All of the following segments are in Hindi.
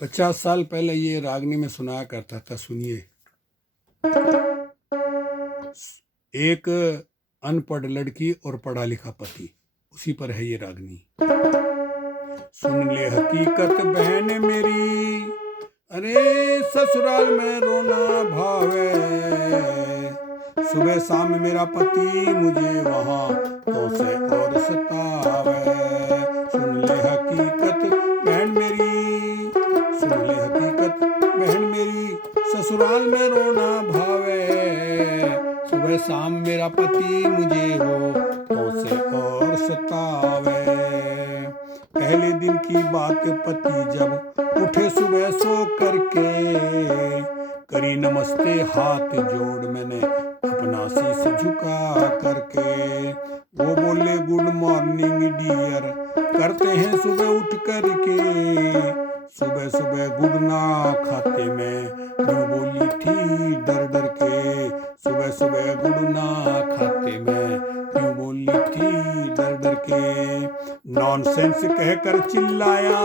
50 साल पहले ये रागनी में सुनाया करता था। सुनिए। एक अनपढ़ लड़की और पढ़ा लिखा पति, उसी पर है ये रागनी। सुन ले हकीकत बहन मेरी, अरे ससुराल में रोना भावे, सुबह शाम मेरा पति मुझे वहाँ तो से और सतावे। सुन ले हकीकत बहन मेरी, सुन ले हकीकत बहन मेरी, ससुराल में रोना भावे, सुबह शाम मेरा पति मुझे वो तो से और सतावे। पहले दिन की बात, पति जब उठे सुबह सो करके, करी नमस्ते हाथ जोड़ मैंने अपना शीश झुका करके। वो बोले गुड मॉर्निंग डियर, करते हैं सुबह उठ करके। सुबह सुबह गुड ना खाते मैं क्यों बोली थी डर डर के। सुबह सुबह गुड ना खाते मैं क्यों बोली थी डर डर के। नॉनसेंस कहकर चिल्लाया,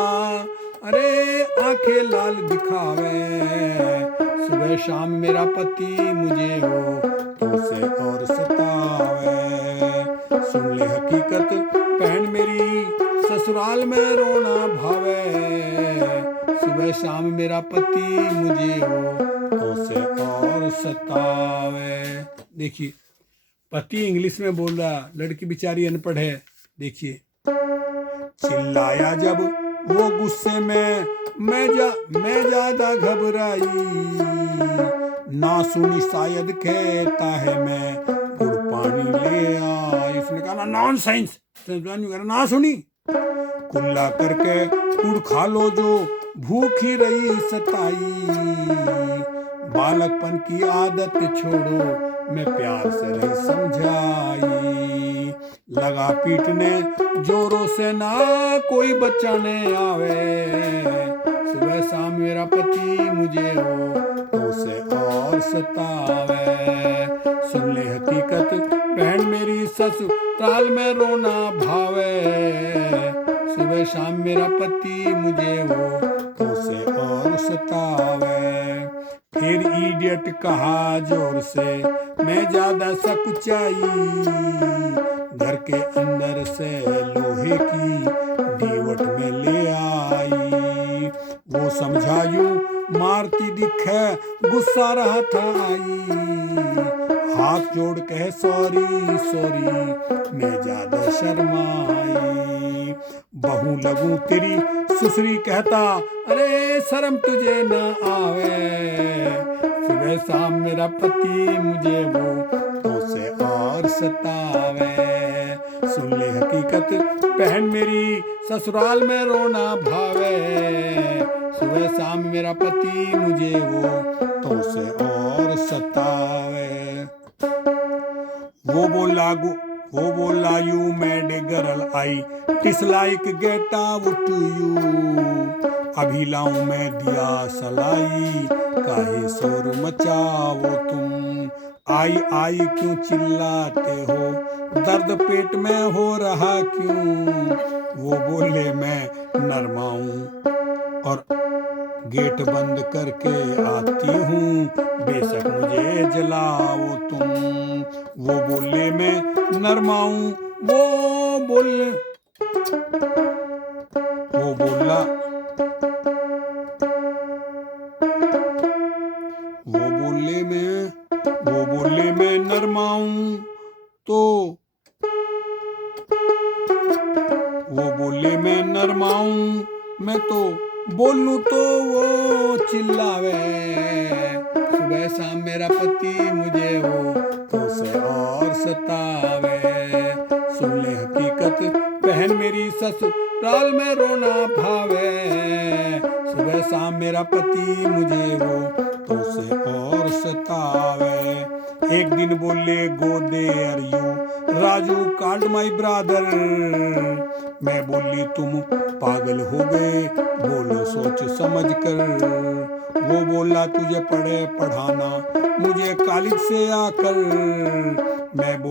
अरे आंखें लाल दिखावे, सुबह शाम मेरा पति मुझे हो तो से और सतावे। सुन ले हकीकत बहन मेरी, ससुराल में रोना भावे, सुबह शाम मेरा पति मुझे हो तो से और सतावे। देखिए, पति इंग्लिश में बोल रहा, लड़की बेचारी अनपढ़ है। देखिए, चिल्लाया जब वो गुस्से में, मैं ज्यादा घबराई, ना सुनी शायद कहता है मैं गुड़ पानी ले आई। उसने कहा नॉनसेंस, ना सुनी, कुल्ला करके गुड़ खा लो जो भूखी रही सताई, बालकपन की आदत छोड़ो मैं प्यार से रही समझाई। लगा पीटने जोरों से ना कोई बचाने आवे, सुबह शाम मेरा पति मुझे हो तो से और सतावे। सुन ले हकीकत बहन मेरी, ससुराल में रोना भावे, सुबह शाम मेरा पति मुझे हो तो से और सतावे। फिर इडियट कहा जोर से, मैं ज्यादा सकुचाई, घर के अंदर से लोहे की दीवट में ले आई। वो समझायू मारती दिखे, गुस्सा रहा था आई, हाथ जोड़ कहे सॉरी सॉरी मैं ज्यादा शर्माई। बहू लगू तेरी सुसरी कहता, अरे शर्म तुझे न आवे, सुबह शाम मेरा पति मुझे वो तो से और सतावे। सुन ले हकीकत बहन मेरी, ससुराल में रोना भावे, सुबह शाम मेरा पति मुझे वो तो से और सतावे। वो बोला you mad girl I tease like get out you, अभी लाऊं मैं दिया सलाई, काहे शोर मचाओ तुम, आई आई क्यों चिल्लाते हो, दर्द पेट में हो रहा क्यों। वो बोले मैं नरमाऊं और गेट बंद करके आती हूँ, बेशक मुझे जलाओ तुम। वो बोले मैं नरमाऊं, वो बोला वो बोले मैं नरमाऊं तो, वो बोले मैं नरमाऊं मैं तो बोलूं तो वो चिल्लावे, सुबह शाम मेरा पति मुझे वो तो से और सतावे। सुन ले हकीकत बहन मेरी, ससुराल में रोना भावे, सुबह शाम मेरा पति मुझे वो तो से और सतावे। एक दिन बोले go there you Raju called my brother, मैं बोली तुम पागल हो गए बोलो सोच समझ कर। वो बोला तुझे पढ़े पढ़ाना मुझे कॉलेज से आकर, मैं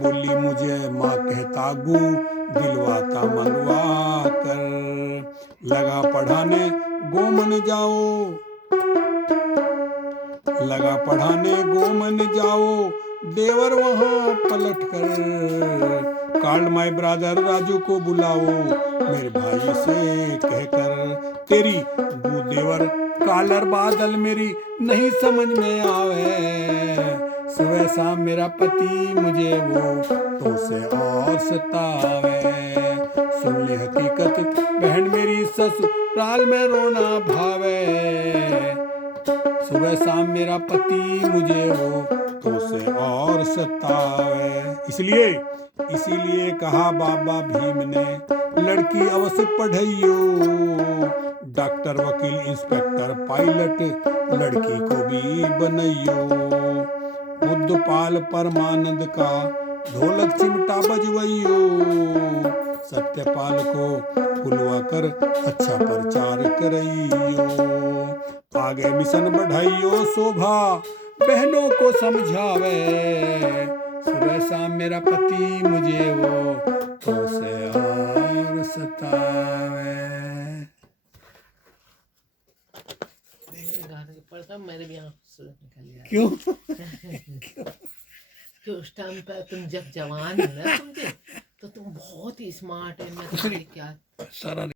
बोली मुझे माँ कहता गु दिलवाता मंगवा कर। लगा पढ़ाने गोमन जाओ, लगा पढ़ाने गोमन जाओ, देवर वहां पलट कर। कॉल्ड माय ब्रदर, राजू को बुलाओ, मेरे भाई से कहकर। तेरी बू देवर कालर बादल मेरी नहीं समझ में आवे, सुबह शाम मेरा पति मुझे वो तो से और सतावे। सुन ले हकीकत बहन मेरी, ससुराल में रोना भावे, सुबह शाम मेरा पति मुझे वो तो से और सतावे। इसीलिए कहा बाबा भीम ने, लड़की अवश्य पढ़इयो, डॉक्टर वकील इंस्पेक्टर पायलट लड़की को भी बनइयो। बुद्धपाल परमानंद का ढोलक चिमटा बजवइयो, सत्यपाल को बुलवा कर अच्छा प्रचार करइयो। आगे मिशन बढ़ाइयो शोभा बहनों को समझावे, सुबह शाम मेरा पति मुझे वो तो से और सतावे। पढ़ता मेरे भी आँख से निकल गया। क्यों? कि उस टाइम पर तुम जब जवान हो ना, तुम तो तुम बहुत ही स्मार्ट है। मैं तो क्या सारा